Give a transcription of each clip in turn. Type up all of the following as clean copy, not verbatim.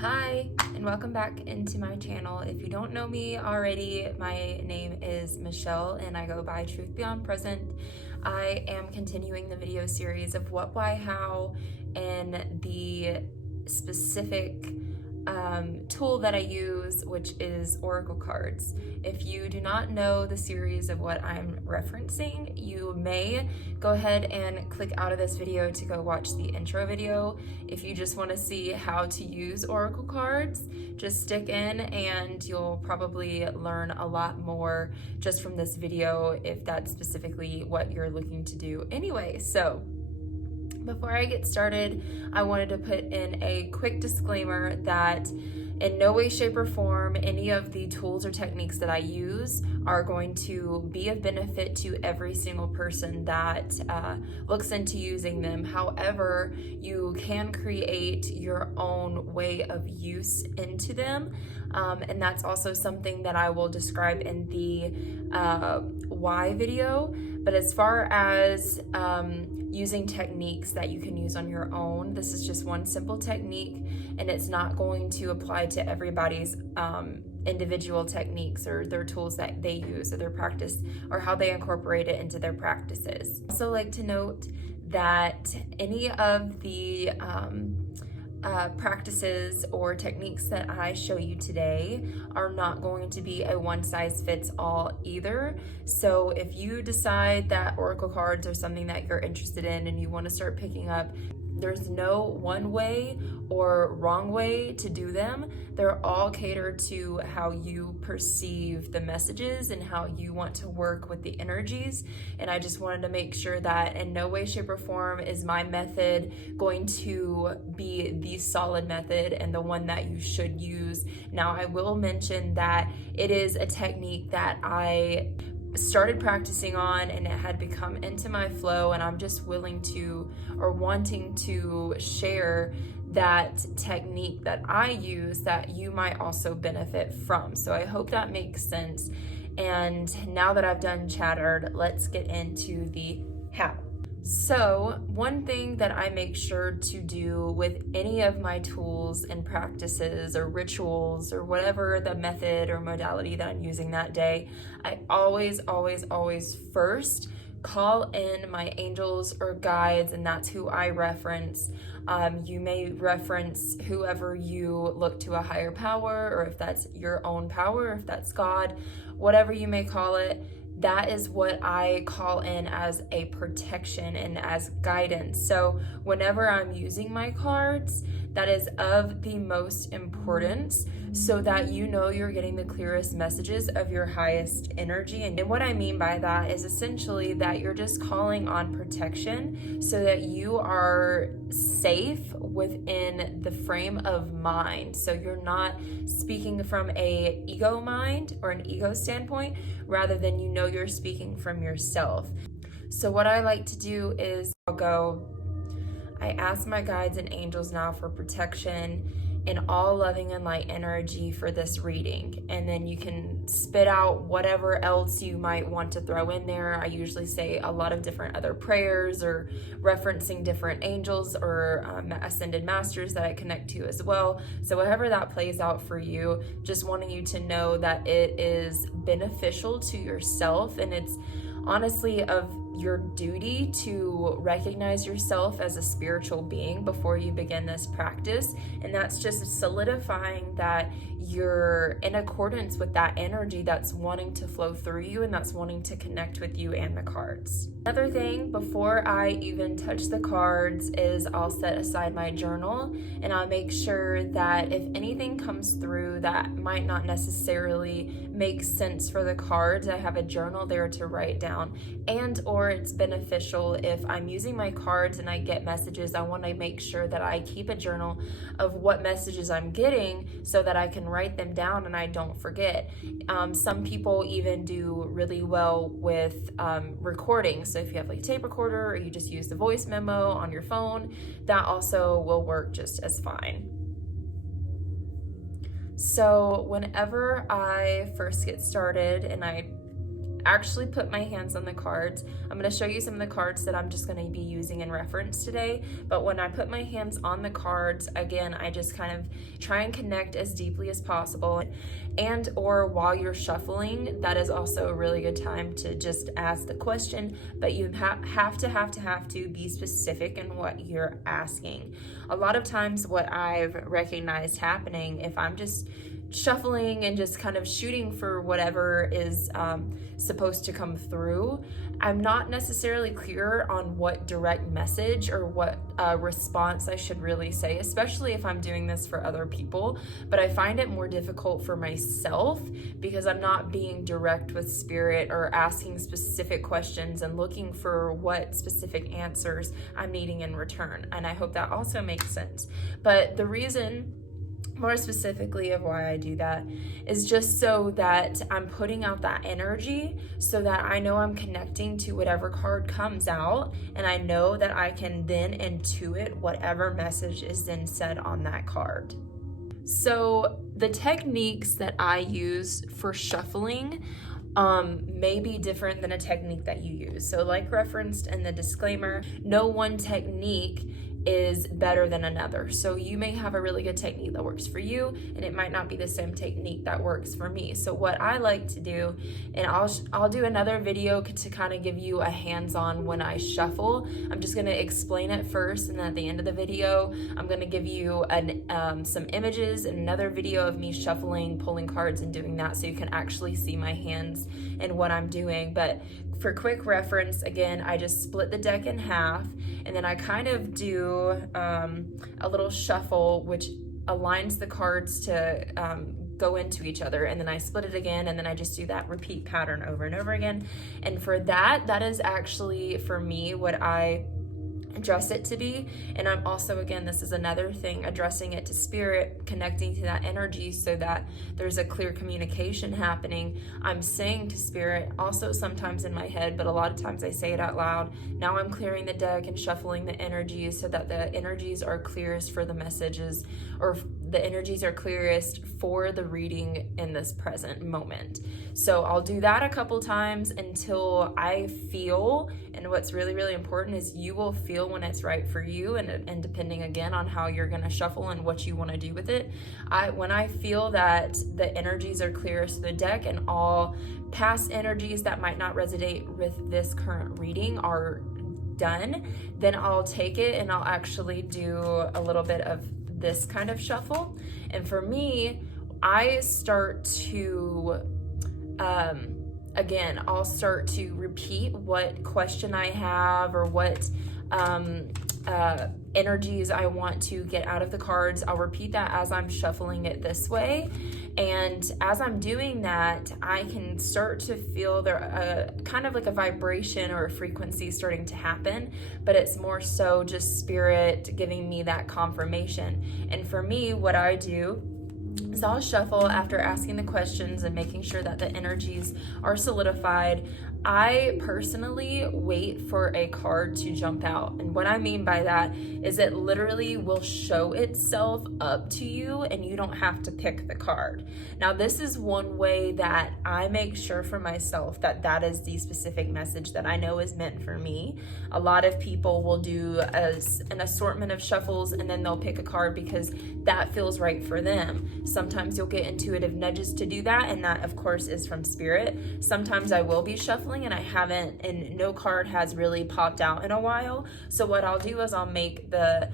Hi, and welcome back into my channel. If you don't know me already, my name is Michelle and I go by TruthBeyondPresent. I am continuing the video series of what, why, how, and the specific tool that I use, which is oracle cards. If you do not know the series of what I'm referencing, you may go ahead and click out of this video to go watch the intro video. If you just want to see how to use oracle cards, just stick in and you'll probably learn a lot more just from this video if that's specifically what you're looking to do anyway. So before I get started, I wanted to put in a quick disclaimer that in no way, shape, or form, any of the tools or techniques that I use are going to be of benefit to every single person that looks into using them. However, you can create your own way of use into them. And that's also something that I will describe in the why video. But as far as using techniques that you can use on your own, this is just one simple technique, and it's not going to apply to everybody's individual techniques or their tools that they use or their practice or how they incorporate it into their practices. I also like to note that any of the practices or techniques that I show you today are not going to be a one-size-fits-all either. So if you decide that oracle cards are something that you're interested in and you want to start picking up, there's no one way or wrong way to do them. They're all catered to how you perceive the messages and how you want to work with the energies. And I just wanted to make sure that in no way, shape, or form is my method going to be the solid method and the one that you should use. Now, I will mention that it is a technique that I started practicing on and it had become into my flow, and I'm just willing to or wanting to share that technique that I use that you might also benefit from. So I hope that makes sense. And now that I've done chattered, let's get into the how. So one thing that I make sure to do with any of my tools and practices or rituals or whatever the method or modality that I'm using that day, I always first call in my angels or guides, and that's who I reference. You may reference whoever you look to, a higher power, or if that's your own power, if that's God, whatever you may call it. That is what I call in as a protection and as guidance. So whenever I'm using my cards, that is of the most importance so that you know you're getting the clearest messages of your highest energy. And what I mean by that is essentially that you're just calling on protection so that you are safe within the frame of mind. So you're not speaking from a ego mind or an ego standpoint, rather than you're speaking from yourself. So what I like to do is I ask my guides and angels now for protection in all loving and light energy for this reading. And then you can spit out whatever else you might want to throw in there. I usually say a lot of different other prayers or referencing different angels or ascended masters that I connect to as well. So however that plays out for you, just wanting you to know that it is beneficial to yourself, and it's honestly of your duty to recognize yourself as a spiritual being before you begin this practice. And that's just solidifying that you're in accordance with that energy that's wanting to flow through you and that's wanting to connect with you and the cards. Another thing before I even touch the cards is I'll set aside my journal, and I'll make sure that if anything comes through that might not necessarily make sense for the cards, I have a journal there to write down. And or it's beneficial if I'm using my cards and I get messages, I want to make sure that I keep a journal of what messages I'm getting so that I can write them down and I don't forget. Some people even do really well with recording. So if you have like a tape recorder or you just use the voice memo on your phone, that also will work just as fine. So whenever I first get started and I actually put my hands on the cards, I'm going to show you some of the cards that I'm just going to be using in reference today. But when I put my hands on the cards, again, I just kind of try and connect as deeply as possible. And or while you're shuffling, that is also a really good time to just ask the question, but you have to be specific in what you're asking. A lot of times what I've recognized happening, if I'm just shuffling and just kind of shooting for whatever is supposed to come through, I'm not necessarily clear on what direct message or what response I should really say, especially if I'm doing this for other people. But I find it more difficult for myself because I'm not being direct with spirit or asking specific questions and looking for what specific answers I'm needing in return. And I hope that also makes sense. But the reason more specifically of why I do that is just so that I'm putting out that energy so that I know I'm connecting to whatever card comes out, and I know that I can then intuit whatever message is then said on that card. So the techniques that I use for shuffling may be different than a technique that you use. So like referenced in the disclaimer, no one technique is better than another. So you may have a really good technique that works for you, and it might not be the same technique that works for me. So what I like to do, and I'll do another video to kind of give you a hands-on when I shuffle. I'm just going to explain it first, and then at the end of the video, I'm going to give you some images and another video of me shuffling, pulling cards, and doing that so you can actually see my hands and what I'm doing. But for quick reference, again, I just split the deck in half, and then I kind of do a little shuffle which aligns the cards to go into each other, and then I split it again, and then I just do that repeat pattern over and over again. And for that is actually for me what I address it to be. And I'm also, again, this is another thing, addressing it to spirit, connecting to that energy so that there's a clear communication happening. I'm saying to spirit also sometimes in my head, but a lot of times I say it out loud. Now I'm clearing the deck and shuffling the energies so that the energies are clearest for the messages, or the energies are clearest for the reading in this present moment. So I'll do that a couple times until I feel, and what's really, really important is you will feel when it's right for you, and depending again on how you're gonna shuffle and what you wanna do with it. When I feel that the energies are clearest to the deck and all past energies that might not resonate with this current reading are done, then I'll take it and I'll actually do a little bit of this kind of shuffle. And for me, I start to again, I'll start to repeat what question I have or what energies I want to get out of the cards. I'll repeat that as I'm shuffling it this way. And as I'm doing that, I can start to feel there kind of like a vibration or a frequency starting to happen, but it's more so just spirit giving me that confirmation. And for me, what I do is I'll shuffle after asking the questions and making sure that the energies are solidified. I personally wait for a card to jump out. And what I mean by that is it literally will show itself up to you and you don't have to pick the card. Now, this is one way that I make sure for myself that that is the specific message that I know is meant for me. A lot of people will do an assortment of shuffles and then they'll pick a card because that feels right for them. Sometimes you'll get intuitive nudges to do that, and that of course is from spirit. Sometimes I will be shuffling and I haven't, and no card has really popped out in a while. So what I'll do is I'll make the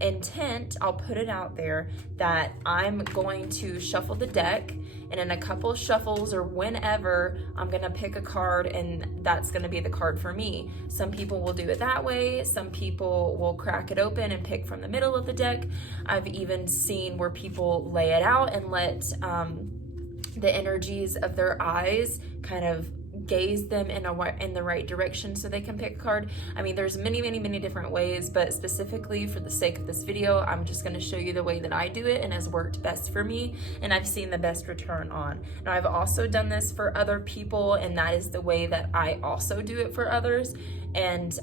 intent, I'll put it out there that I'm going to shuffle the deck, and in a couple shuffles or whenever I'm gonna pick a card and that's gonna be the card for me. Some people will do it that way. Some people will crack it open and pick from the middle of the deck. I've even seen where people lay it out and let the energies of their eyes kind of gaze them in the right direction so they can pick a card. I mean, there's many different ways, but specifically for the sake of this video, I'm just going to show you the way that I do it and has worked best for me, and I've seen the best return on. Now, I've also done this for other people, and that is the way that I also do it for others. And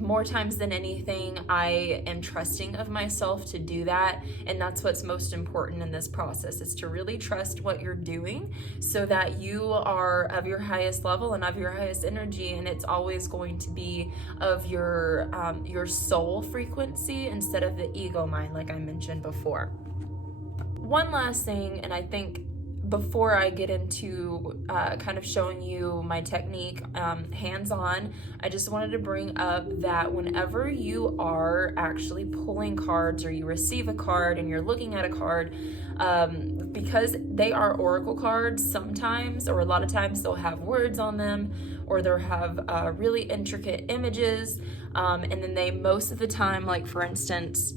more times than anything, I am trusting of myself to do that. And that's what's most important in this process, is to really trust what you're doing so that you are of your highest level and of your highest energy. And it's always going to be of your soul frequency instead of the ego mind, like I mentioned before. One last thing, and I think before I get into kind of showing you my technique hands-on, I just wanted to bring up that whenever you are actually pulling cards, or you receive a card and you're looking at a card, because they are oracle cards, sometimes, or a lot of times, they'll have words on them, or they'll have really intricate images, and then they, most of the time, like for instance,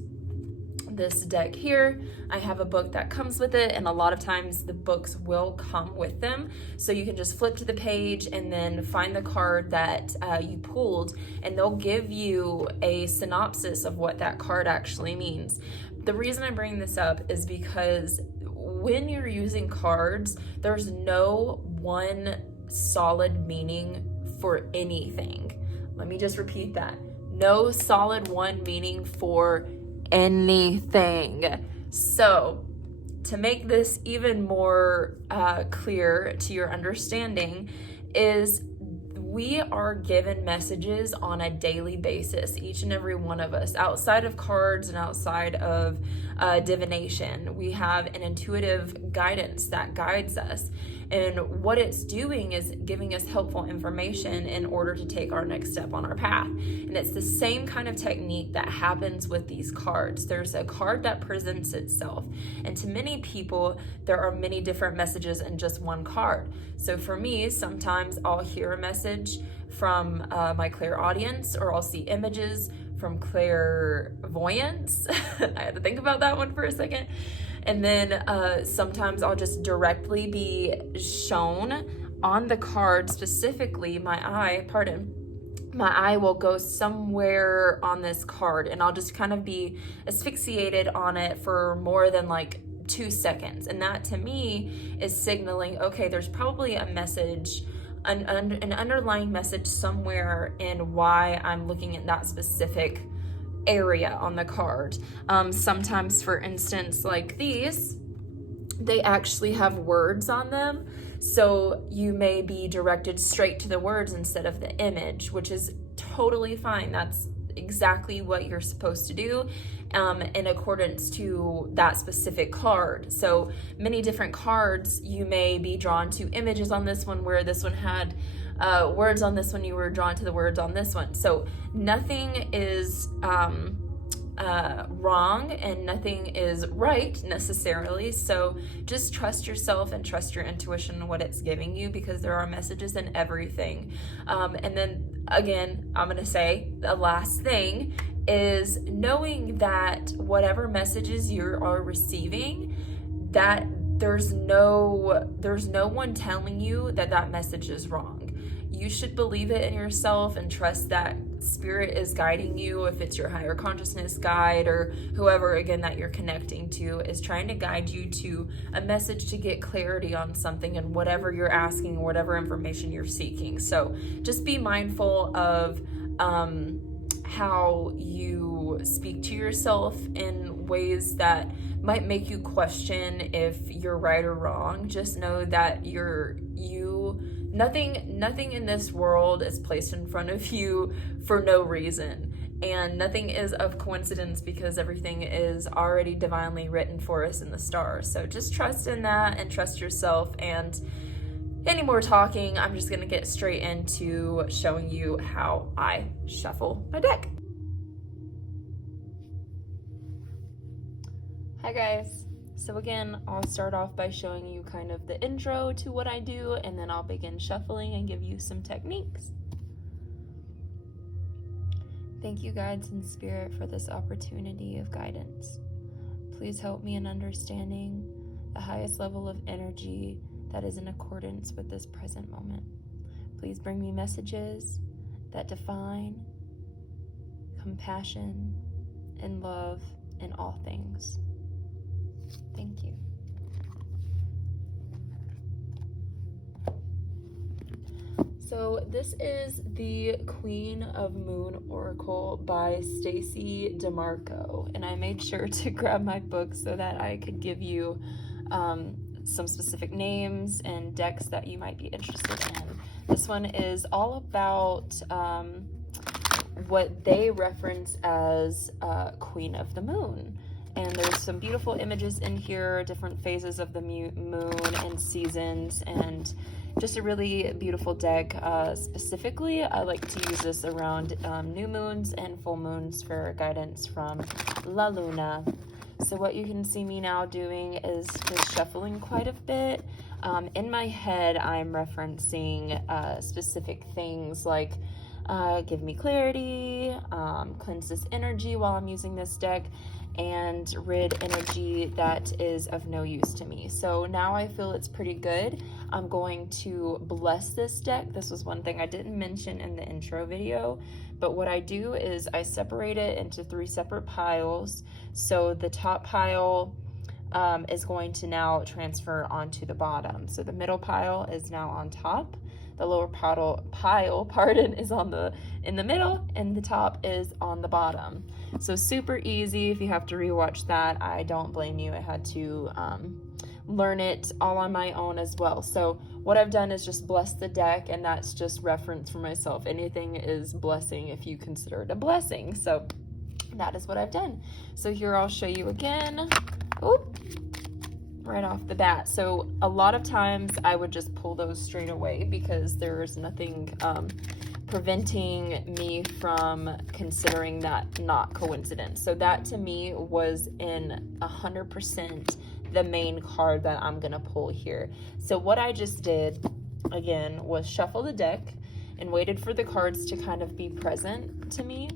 this deck here, I have a book that comes with it, and a lot of times the books will come with them, so you can just flip to the page and then find the card that you pulled, and they'll give you a synopsis of what that card actually means. The reason I'm bringing this up is because when you're using cards, there's no one solid meaning for anything. Let me just repeat that. No solid one meaning for anything. So to make this even more clear to your understanding, is we are given messages on a daily basis, each and every one of us. Outside of cards and outside of divination, we have an intuitive guidance that guides us. And what it's doing is giving us helpful information in order to take our next step on our path. And it's the same kind of technique that happens with these cards. There's a card that presents itself. And to many people, there are many different messages in just one card. So for me, sometimes I'll hear a message from my clairaudience, or I'll see images from clairvoyance. I had to think about that one for a second. And then sometimes I'll just directly be shown on the card, specifically my eye will go somewhere on this card, and I'll just kind of be asphyxiated on it for more than like 2 seconds. And that to me is signaling, okay, there's probably a message, an underlying message somewhere in why I'm looking at that specific area on the card. Sometimes, for instance, like these, they actually have words on them, so you may be directed straight to the words instead of the image, which is totally fine. That's exactly what you're supposed to do in accordance to that specific card. So many different cards, you may be drawn to images on this one, where this one had words on this one, you were drawn to the words on this one. So nothing is wrong and nothing is right necessarily. So just trust yourself and trust your intuition and what it's giving you, because there are messages in everything. And then again, I'm going to say the last thing is knowing that whatever messages you are receiving, that there's no one telling you that that message is wrong. You should believe it in yourself and trust that spirit is guiding you. If it's your higher consciousness guide, or whoever, again, that you're connecting to, is trying to guide you to a message to get clarity on something and whatever you're asking, whatever information you're seeking. So just be mindful of how you speak to yourself in ways that might make you question if you're right or wrong. Just know that nothing in this world is placed in front of you for no reason, and nothing is of coincidence, because everything is already divinely written for us in the stars. So just trust in that and trust yourself. And any more talking, I'm just gonna get straight into showing you how I shuffle my deck. Hi guys. So again, I'll start off by showing you kind of the intro to what I do, and then I'll begin shuffling and give you some techniques. Thank you, guides and spirit, for this opportunity of guidance. Please help me in understanding the highest level of energy that is in accordance with this present moment. Please bring me messages that define compassion and love in all things. Thank you. So this is the Queen of Moon Oracle by Stacy DeMarco, and I made sure to grab my book so that I could give you some specific names and decks that you might be interested in. This one is all about what they reference as Queen of the Moon. And there's some beautiful images in here, different phases of the moon and seasons, and just a really beautiful deck. Specifically, I like to use this around new moons and full moons for guidance from La Luna. So what you can see me now doing is just shuffling quite a bit. In my head, I'm referencing specific things like give me clarity, cleanse this energy while I'm using this deck, and rid energy that is of no use to me. So now I feel it's pretty good. I'm going to bless this deck. This was one thing I didn't mention in the intro video, but what I do is I separate it into 3 separate piles. So the top pile is going to now transfer onto the bottom. So the middle pile is now on top. The lower pile, is in the middle, and the top is on the bottom. So super easy. If you have to rewatch that, I don't blame you. I had to learn it all on my own as well. So what I've done is just bless the deck, and that's just reference for myself. Anything is blessing if you consider it a blessing. So that is what I've done. So here I'll show you again. Oop. Right off the bat. So a lot of times I would just pull those straight away because there's nothing preventing me from considering that not coincidence. So that to me was in 100% the main card that I'm gonna pull here. So what I just did again was shuffle the deck and waited for the cards to kind of be present to me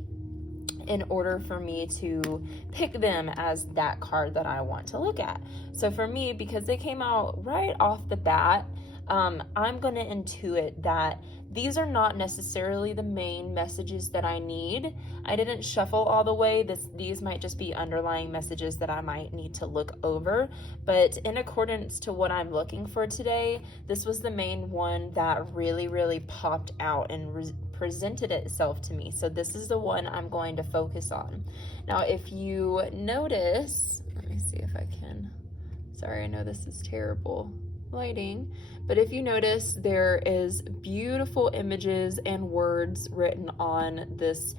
in order for me to pick them as that card that I want to look at. So for me, because they came out right off the bat, I'm gonna intuit that these are not necessarily the main messages that I need. I didn't shuffle all the way. These might just be underlying messages that I might need to look over. But in accordance to what I'm looking for today, this was the main one that really, really popped out and presented itself to me. So this is the one I'm going to focus on. Now, if you notice, let me see if I can. Sorry, I know this is terrible lighting, but if you notice, there is beautiful images and words written on this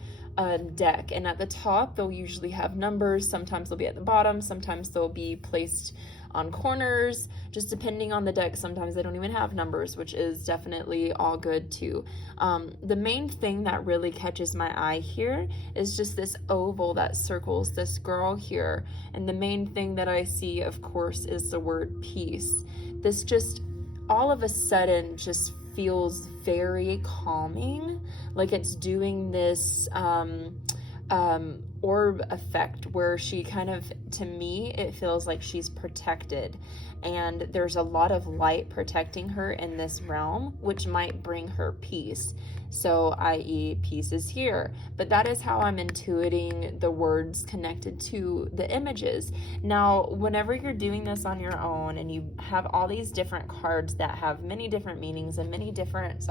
deck, and at the top they'll usually have numbers. Sometimes they'll be at the bottom, sometimes they'll be placed on corners, just depending on the deck. Sometimes they don't even have numbers, which is definitely all good too. The main thing that really catches my eye here is just this oval that circles this girl here, and the main thing that I see, of course, is the word peace. This just all of a sudden just feels very calming, like it's doing this orb effect where she kind of, to me, it feels like she's protected, and there's a lot of light protecting her in this realm, which might bring her peace. So i.e. peace is here, but that is how I'm intuiting the words connected to the images. Now, whenever you're doing this on your own and you have all these different cards that have many different meanings and many different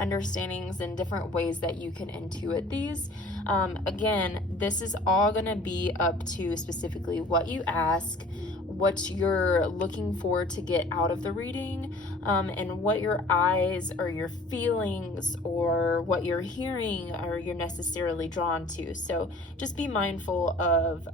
understandings and different ways that you can intuit these. Again, this is all going to be up to specifically what you ask, what you're looking for to get out of the reading, and what your eyes or your feelings or what you're hearing or you're necessarily drawn to. So just be mindful of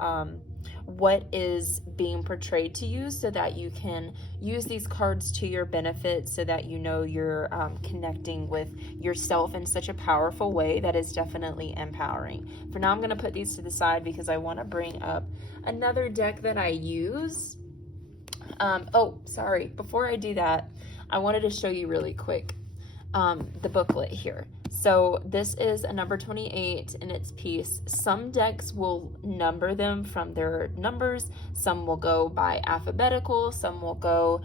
what is being portrayed to you so that you can use these cards to your benefit, so that you know you're connecting with yourself in such a powerful way that is definitely empowering. For now, I'm going to put these to the side because I want to bring up another deck that I use. Before I do that, I wanted to show you really quick the booklet here. So this is a number 28 in its piece. Some decks will number them from their numbers. Some will go by alphabetical. Some will go,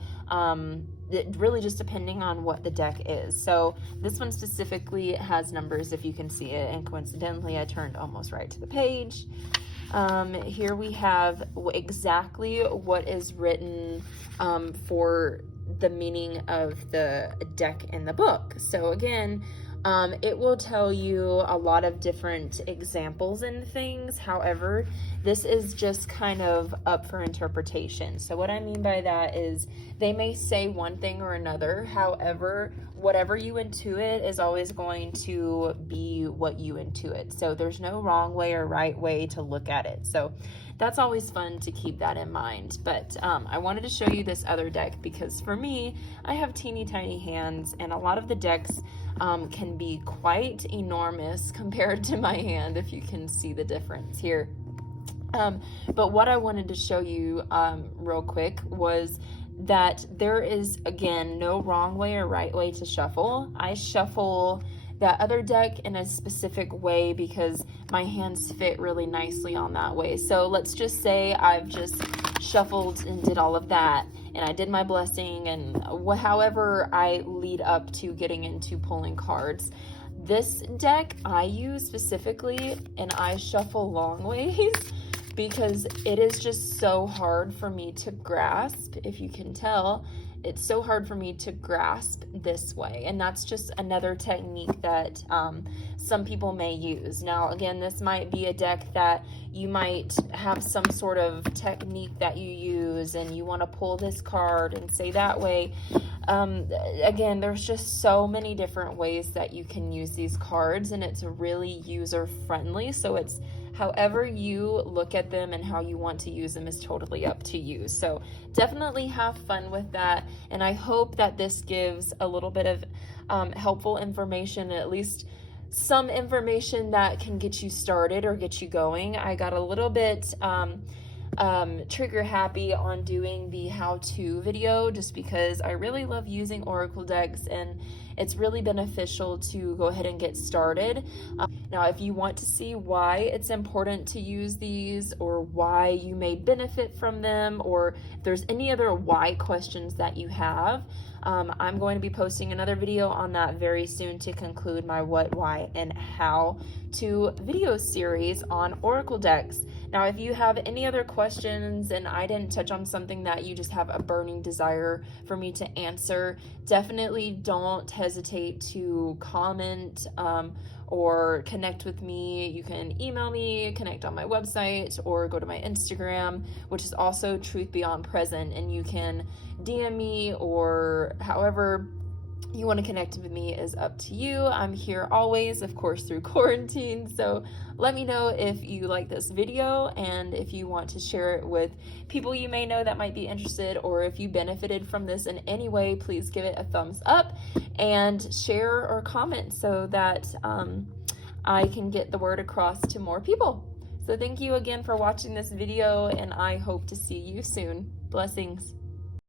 really just depending on what the deck is. So this one specifically has numbers, if you can see it. And coincidentally, I turned almost right to the page. Here we have exactly what is written for the meaning of the deck in the book. So again, it will tell you a lot of different examples and things. However, this is just kind of up for interpretation. So what I mean by that is they may say one thing or another. However, whatever you intuit is always going to be what you intuit. So there's no wrong way or right way to look at it. So that's always fun to keep that in mind. But I wanted to show you this other deck because for me, I have teeny tiny hands, and a lot of the decks can be quite enormous compared to my hand, if you can see the difference here. But what I wanted to show you real quick was that there is, again, no wrong way or right way to shuffle. I shuffle that other deck in a specific way because my hands fit really nicely on that way. So let's just say I've just shuffled and did all of that, and I did my blessing, and however I lead up to getting into pulling cards. This deck I use specifically, and I shuffle long ways because it is just so hard for me to grasp. If you can tell, it's so hard for me to grasp this way, and that's just another technique that some people may use. Now again, this might be a deck that you might have some sort of technique that you use and you want to pull this card and say that way. Again, there's just so many different ways that you can use these cards, and it's really user friendly. So it's however you look at them and how you want to use them is totally up to you. So definitely have fun with that. And I hope that this gives a little bit of helpful information, at least some information that can get you started or get you going. I got a little bit trigger happy on doing the how-to video just because I really love using oracle decks, and it's really beneficial to go ahead and get started. Now, if you want to see why it's important to use these, or why you may benefit from them, or if there's any other why questions that you have, I'm going to be posting another video on that very soon to conclude my what, why, and how to video series on oracle decks. Now, if you have any other questions and I didn't touch on something that you just have a burning desire for me to answer, definitely don't hesitate to comment or connect with me. You can email me, connect on my website, or go to my Instagram, which is also TruthBeyondPresent, and you can DM me, or however you want to connect with me is up to you. I'm here always, of course, through quarantine. So let me know if you like this video, and if you want to share it with people you may know that might be interested, or if you benefited from this in any way, please give it a thumbs up and share or comment so that I can get the word across to more people. So thank you again for watching this video, and I hope to see you soon. Blessings.